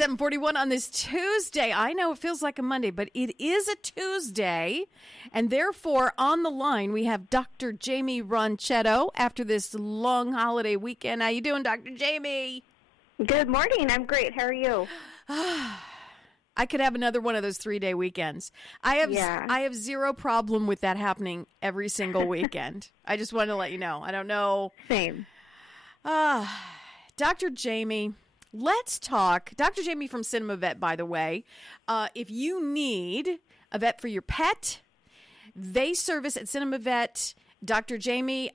7:41 on this Tuesday. I know it feels like a Monday, but it is a Tuesday. And therefore, on the line, we have Dr. Jaimie Ronchetto after this long holiday weekend. How you doing, Dr. Jaimie? Good morning. I'm great. How are you? I could have another one of those 3-day weekends. I have zero problem with that happening every single weekend. I just wanted to let you know. I don't know. Same. Dr. Jaimie, let's talk. Dr. Jaimie from Cinema Vet, by the way. If you need a vet for your pet, they service at Cinema Vet. Dr. Jaimie,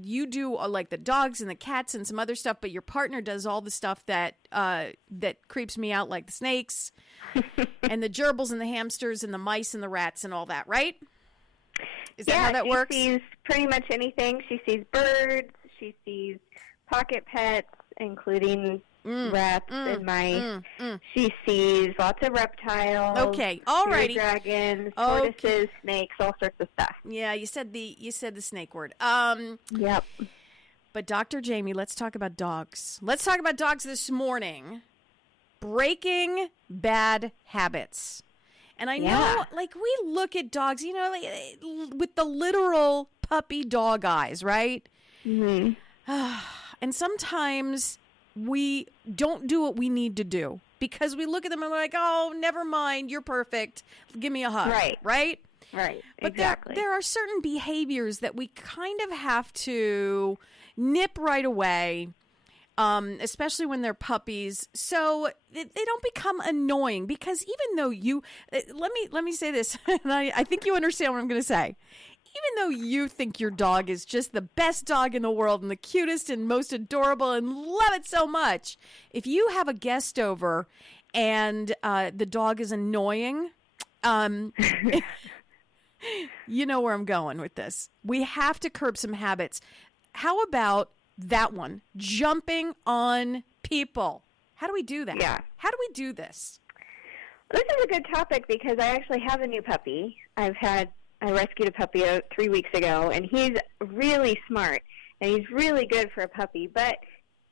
you do like the dogs and the cats and some other stuff, but your partner does all the stuff that creeps me out, like the snakes and the gerbils and the hamsters and the mice and the rats and all that, right? Is that how that works? She sees pretty much anything. She sees birds. She sees pocket pets, including rats and mice. She sees lots of reptiles. Okay, alrighty. Dragons, tortoises, snakes, all sorts of stuff. Yeah, you said the snake word. Yep. But Dr. Jaimie, let's talk about dogs. Let's talk about dogs this morning. Breaking bad habits. And I know, like, we look at dogs, you know, like, with the literal puppy dog eyes, right? Mm-hmm. And sometimes we don't do what we need to do because we look at them and we're like, oh, never mind, you're perfect. Give me a hug. Right? Right. But exactly. there are certain behaviors that we kind of have to nip right away, especially when they're puppies, so they don't become annoying. Because even though let me say this, and I think you understand what I'm going to say. Even though you think your dog is just the best dog in the world and the cutest and most adorable and love it so much, if you have a guest over and the dog is annoying, you know where I'm going with this. We have to curb some habits. How about that one? Jumping on people. How do we do that? Yeah. How do we do this? This is a good topic because I actually have a new puppy. I rescued a puppy 3 weeks ago, and he's really smart, and he's really good for a puppy, but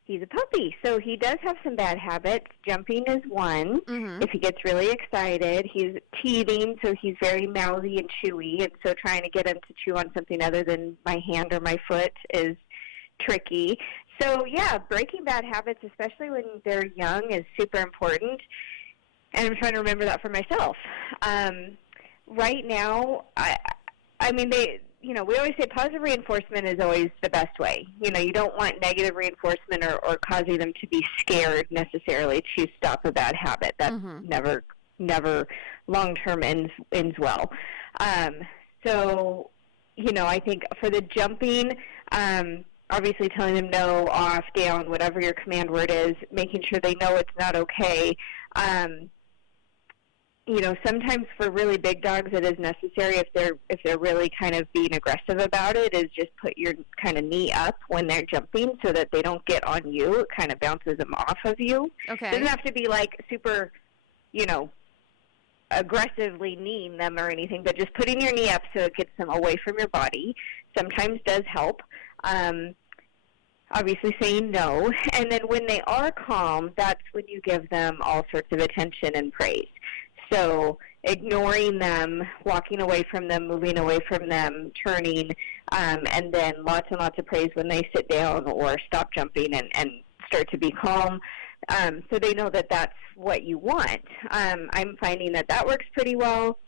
he's a puppy, so he does have some bad habits. Jumping is one. Mm-hmm. If he gets really excited, he's teething, so he's very mouthy and chewy, and so trying to get him to chew on something other than my hand or my foot is tricky. So, yeah, breaking bad habits, especially when they're young, is super important, and I'm trying to remember that for myself. Right now, I mean, we always say positive reinforcement is always the best way. You know, you don't want negative reinforcement or causing them to be scared necessarily to stop a bad habit. That never long-term ends well. So, you know, I think for the jumping, obviously telling them no, off, down, whatever your command word is, making sure they know it's not okay. You know, sometimes for really big dogs, it is necessary if they're really kind of being aggressive about it, is just put your kind of knee up when they're jumping so that they don't get on you. It kind of bounces them off of you. Okay. It doesn't have to be like super, you know, aggressively kneeing them or anything, but just putting your knee up so it gets them away from your body sometimes does help. Obviously saying no. And then when they are calm, that's when you give them all sorts of attention and praise. So ignoring them, walking away from them, moving away from them, turning, and then lots and lots of praise when they sit down or stop jumping and start to be calm, so they know that that's what you want. I'm finding that works pretty well.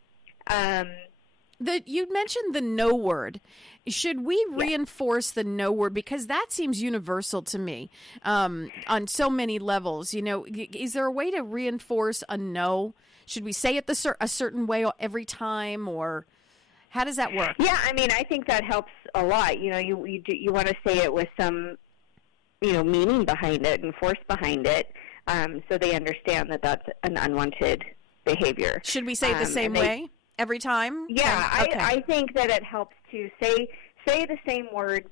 You mentioned the no word. Should we reinforce the no word? Because that seems universal to me on so many levels. You know, is there a way to reinforce a no? Should we say it a certain way every time, or how does that work? Yeah, I mean, I think that helps a lot. You know, you want to say it with some, you know, meaning behind it and force behind it, so they understand that that's an unwanted behavior. Should we say it the same way every time? Yeah, okay. I think that it helps to say the same words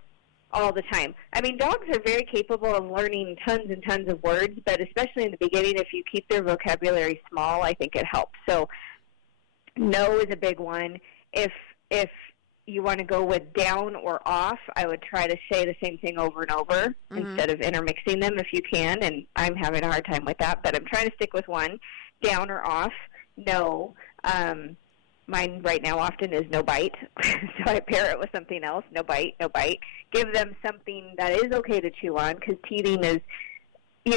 all the time. I mean, dogs are very capable of learning tons and tons of words, but especially in the beginning, if you keep their vocabulary small, I think it helps. So no is a big one. If you want to go with down or off, I would try to say the same thing over and over instead of intermixing them if you can, and I'm having a hard time with that, but I'm trying to stick with one. Down or off, no. Mine right now often is no bite, so I pair it with something else, no bite, no bite. Give them something that is okay to chew on, because teething is,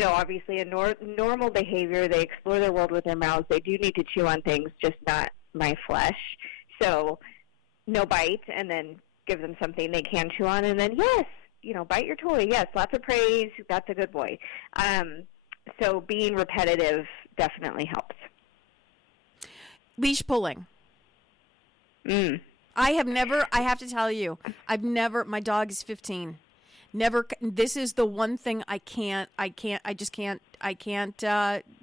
obviously a normal behavior. They explore their world with their mouths. They do need to chew on things, just not my flesh. So no bite, and then give them something they can chew on, and then, yes, bite your toy. Yes, lots of praise. That's a good boy. So being repetitive definitely helps. Leash pulling. I have to tell you, my dog is 15. This is the one thing I can't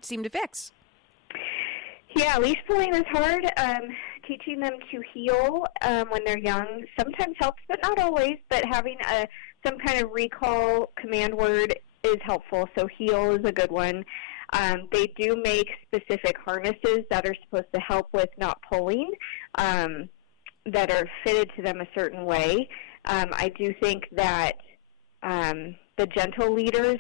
seem to fix. Yeah, leash pulling is hard. Teaching them to heel when they're young sometimes helps, but not always. But having some kind of recall command word is helpful. So heel is a good one. They do make specific harnesses that are supposed to help with not pulling, that are fitted to them a certain way. I do think that the gentle leaders,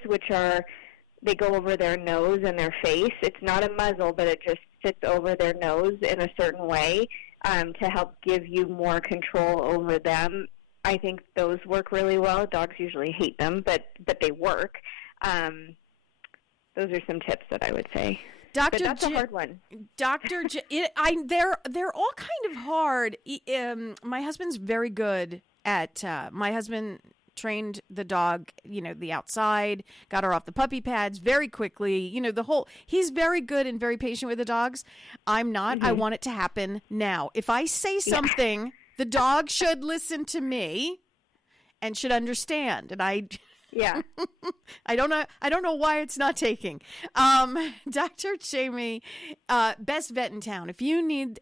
they go over their nose and their face. It's not a muzzle, but it just sits over their nose in a certain way to help give you more control over them. I think those work really well. Dogs usually hate them, but they work. Those are some tips that I would say. But that's a hard one. They're all kind of hard. My husband's very good at. My husband trained the dog, the outside, got her off the puppy pads very quickly. He's very good and very patient with the dogs. I'm not. I want it to happen now. If I say something, the dog should listen to me and should understand. And yeah. I don't know why it's not taking. Dr. Jaimie, best vet in town. If you need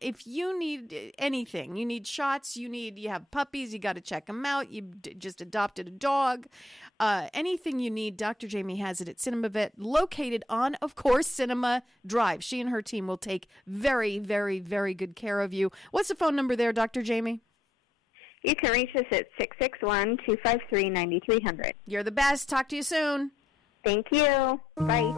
anything, you need shots, you have puppies, you got to check them out. You just adopted a dog. Anything you need, Dr. Jaimie has it at Cinema Vet, located on, of course, Cinema Drive. She and her team will take very, very, very good care of you. What's the phone number there, Dr. Jaimie? You can reach us at 661-253-9300. You're the best. Talk to you soon. Thank you. Bye.